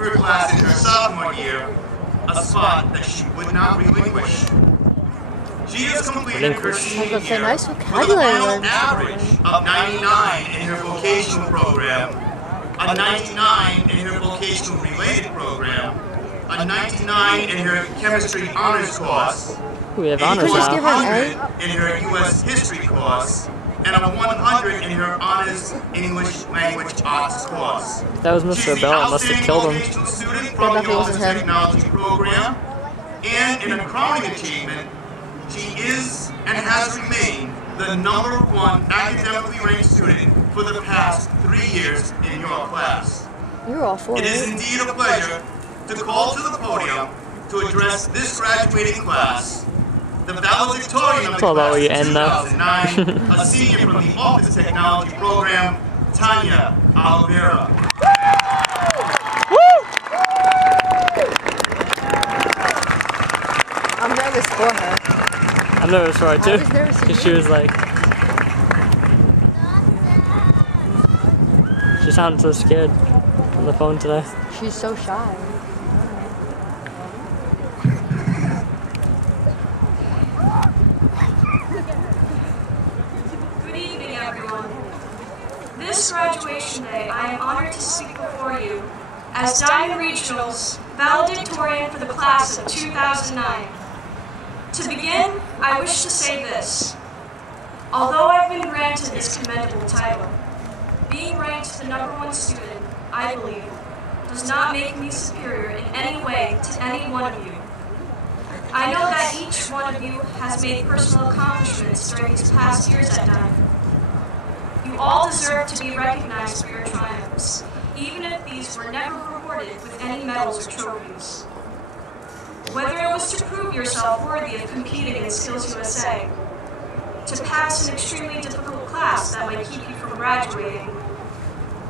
her class in her sophomore year, a spot that she would not relinquish. She has completed her senior year with a final average of 99 in her vocational program, a 99 in her vocational related program, a 99 in her chemistry honors course, we have honors now. 100 in her U.S. history course, and a 100 in her honors English language arts course. That was Mr. Bell. I must have killed him. Student from the Office of Technology program, and in a crowning achievement, she is and has remained the #1 academically ranked student for the past 3 years in your class. You're all for it. It is indeed a pleasure to call to the podium to address this graduating class, the valedictorian of the class of 2009, a senior from the Office of Technology program, Tania Oliveira. I'm nervous for her. I'm nervous for her too, because she was like, she sounded so scared on the phone today. She's so shy. Good evening, everyone. This graduation day, I am honored to speak before you as Diamond Regional's valedictorian for the class of 2009. To begin, I wish to say this. Although I've been granted this commendable title, being ranked the #1 student, I believe, does not make me superior in any way to any one of you. I know that each one of you has made personal accomplishments during these past years at Diamond. You all deserve to be recognized for your triumphs, even if these were never rewarded with any medals or trophies. Whether it was to prove yourself worthy of competing in Skills USA, to pass an extremely difficult class that might keep you from graduating,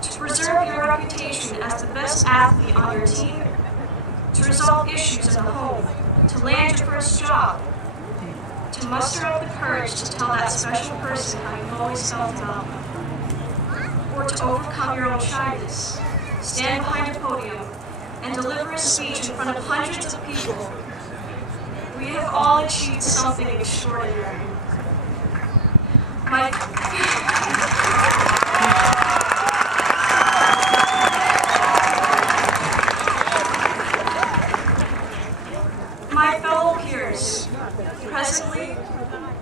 to preserve your reputation as the best athlete on your team, to resolve issues in the home, to land your first job, to muster up the courage to tell that special person how you've always felt about them, or to overcome your own shyness, stand behind a podium, and deliver a speech in front of hundreds of people. We have all achieved something extraordinary. My fellow peers, presently,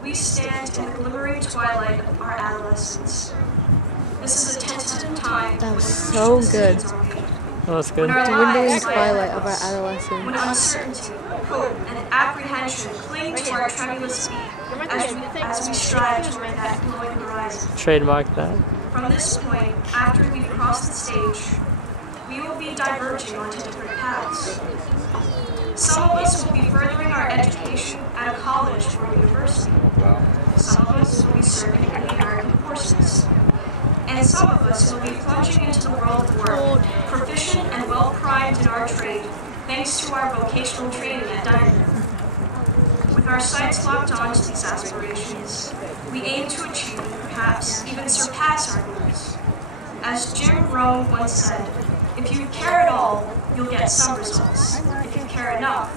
we stand in the glimmering twilight of our adolescence. This is a tentative time. That was so good. That was good. The dwindling twilight of our adolescence. When uncertainty, hope, and apprehension cling to our tremulous feet as we strive toward that glowing horizon. Trademark that. From this point, after we've crossed the stage, we will be diverging onto different paths. Some of us will be furthering our education at a college or university. Some of us will be serving in the American forces. And some of us will be plunging into the world of work, proficient and well-primed in our trade, thanks to our vocational training at Diamond. With our sights locked on to these aspirations, we aim to achieve, perhaps even surpass our goals. As Jim Rohn once said, if you care at all, you'll get some results. If you care enough,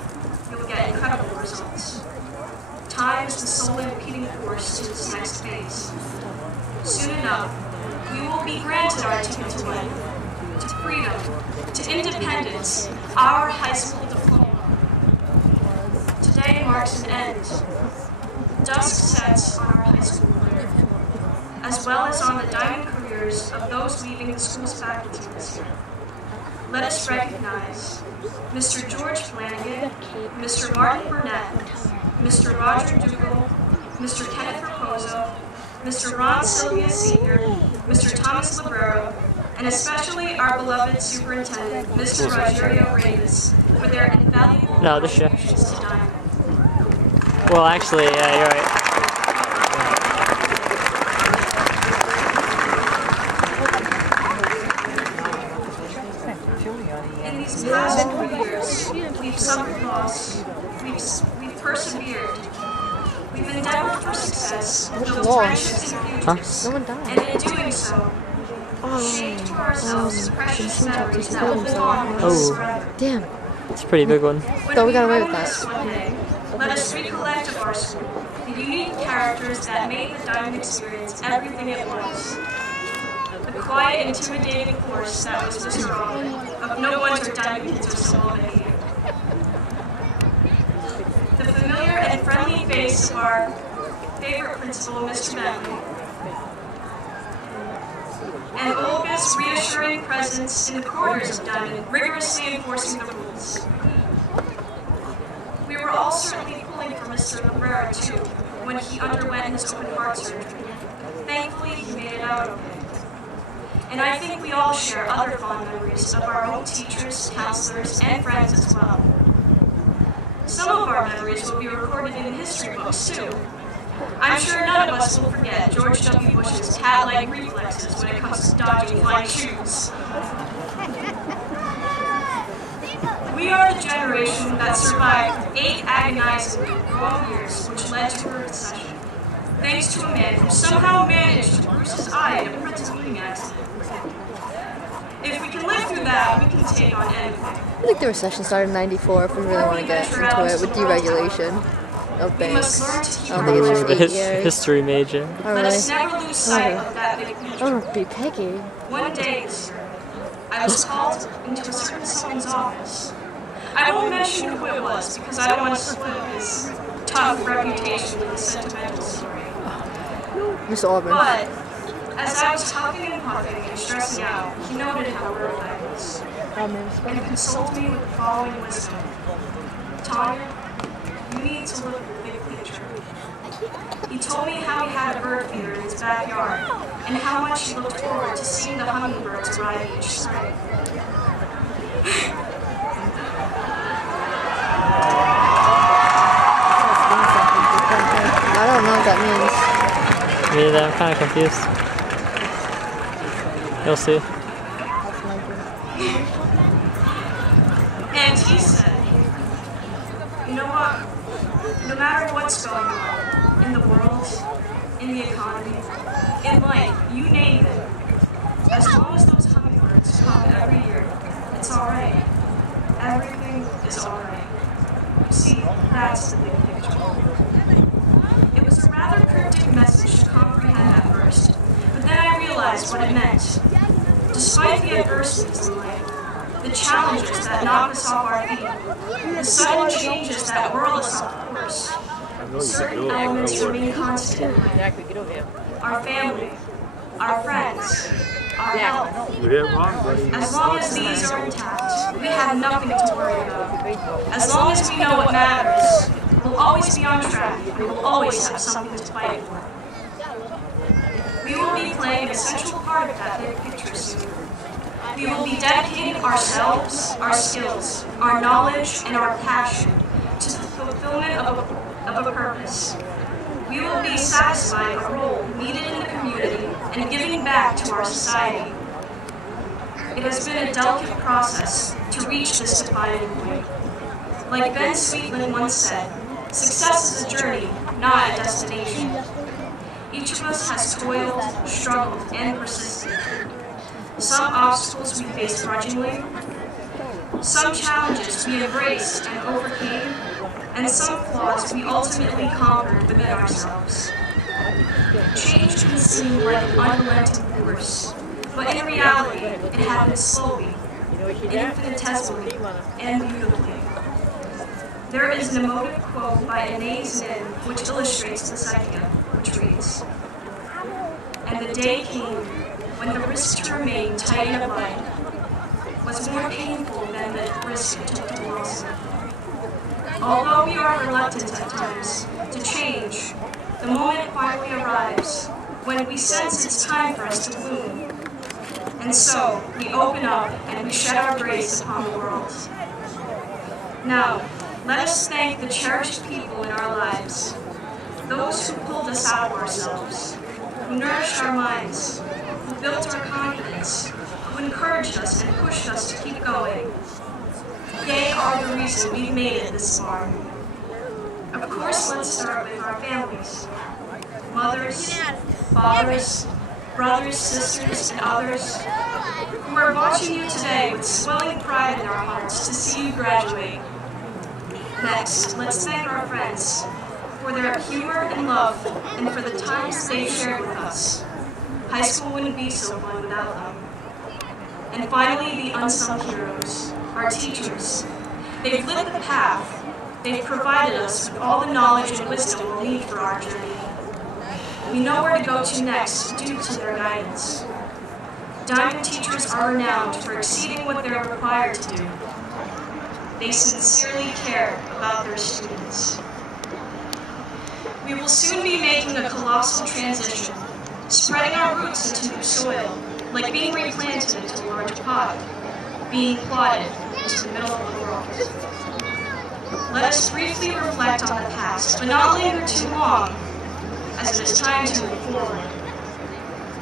you'll get incredible results. Time is the sole impeding force to this next phase. Soon enough, we will be granted our ticket to life, to freedom, to independence, our high school diploma. Today marks an end. Dusk sets on our high school career, as well as on the diamond careers of those leaving the school's faculty this year. Let us recognize Mr. George Flanagan, Mr. Martin Burnett, Mr. Roger Dugal, Mr. Kenneth Raposo, Mr. Ron Sylvia Sr., Mr. Thomas Librero, and especially our beloved superintendent, Mr. Rogerio Reyes, for their invaluable contributions to Diamond. Well, actually, yeah, you're right. In these past 4 years, we've suffered loss, we've persevered, we've endeavored for success, built friendships and futures, and in doing so, Shaped to ourselves precious memories that killed will belong with us Oh. forever. Damn. It's a pretty big one. Thought we got away with that. One day, let us recollect of our school, the unique characters that made the Diamond experience everything it was. The quiet, intimidating force that was Mr. Robin, of no wonder Diamond kids are so well behaved. The familiar and friendly face of our favorite principal, Mr. Bentley, and Olga's reassuring presence in the corridors of Diamond, rigorously enforcing the rules. We were all certainly pulling for Mr. Cabrera, too, when he underwent his open heart surgery. Thankfully, he made it out okay. And I think we all share other fond memories of our own teachers, counselors, and friends as well. Some of our memories will be recorded in the history books, too. I'm sure none of us will forget George W. Bush's cat-like reflexes when it comes to dodging flying shoes. We are the generation that survived 8 agonizing long years which led to her accession, thanks to a man who somehow managed to bruise his eye in a printed reading accident. If we can live through that, we can take on anything. I think the recession started in '94 if we really want to get into it with deregulation of banks. I don't think it's just 8 years. History major. Oh, Let really? us never lose sight of that big I picture. don't be picky. One day this year, I was called into a certain someone's office. I won't mention who it was because I don't want to spoil his tough reputation with a sentimental story. Mr. Auburn. But as I was huffing and puffing and stressing out, he noted how worried I was and consoled me with the following wisdom. Tania, you need to look at the big picture. He told me how he had a bird feeder in his backyard and how much he looked forward to seeing the hummingbirds arrive each spring. I don't know what that means. Me neither, I'm kind of confused. You'll see. And he said, you know what? No matter what's going on in the world, in the economy, in life, you name it, as long as those hummingbirds come every year, it's alright. Everything is alright. You see, that's the big picture. It was a rather cryptic message to comprehend at first, but then I realized what it meant. Despite the adversities in life, the challenges that knock us off our feet, the sudden changes that whirl us off course, certain elements remain constant in life. Our family, our friends, our health. As long as these are intact, we have nothing to worry about. As long as we know what matters, we'll always be on track and we'll always have something to fight for. We will be playing an essential part of that big picture soon. We will be dedicating ourselves, our skills, our knowledge, and our passion to the fulfillment of a purpose. We will be satisfying a role needed in the community and giving back to our society. It has been a delicate process to reach this defining point. Like Ben Sweetland once said, success is a journey, not a destination. Each of us has toiled, struggled, and persisted. Some obstacles we faced grudgingly, some challenges we embraced and overcame, and some flaws we ultimately conquered within ourselves. Change can seem like an unrelenting force, but in reality, it happens slowly, infinitesimally, and beautifully. There is an emotive quote by Anais Nin which illustrates this idea, which reads, "And the day came when the risk to remain tight and abide was more painful than the risk it took to blossom. Although we are reluctant at times to change, the moment finally arrives when we sense it's time for us to bloom. And so, we open up and we shed our grace upon the world. Now, let us thank the cherished people in our lives, those who pulled us out of ourselves, who nourished our minds, who built our confidence, who encouraged us and pushed us to keep going. They are the reason we've made it this far. Of course, let's start with our families. Mothers, fathers, brothers, sisters, and others who are watching you today with swelling pride in our hearts to see you graduate. Next, let's thank our friends for their humor and love and for the times they've shared with us. High school wouldn't be so fun without them. And finally, the unsung heroes, our teachers. They've lit the path. They've provided us with all the knowledge and wisdom we'll need for our journey. We know where to go to next due to their guidance. Diamond teachers are renowned for exceeding what they're required to do. They sincerely care about their students. We will soon be making a colossal transition, spreading our roots into new soil, like being replanted into a large pot, being plotted into the middle of the world. Let us briefly reflect on the past, but not linger too long, as it is time to move forward.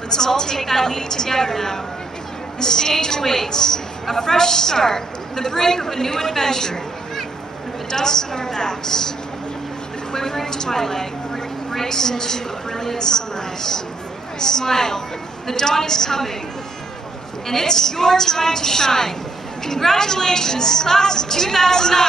Let's all take that leap together now. The stage awaits, a fresh start, the brink of a new adventure. With the dust on our backs, the quivering twilight breaks into a brilliant sunrise. Smile, the dawn is coming, and it's your time to shine. Congratulations, class of 2009!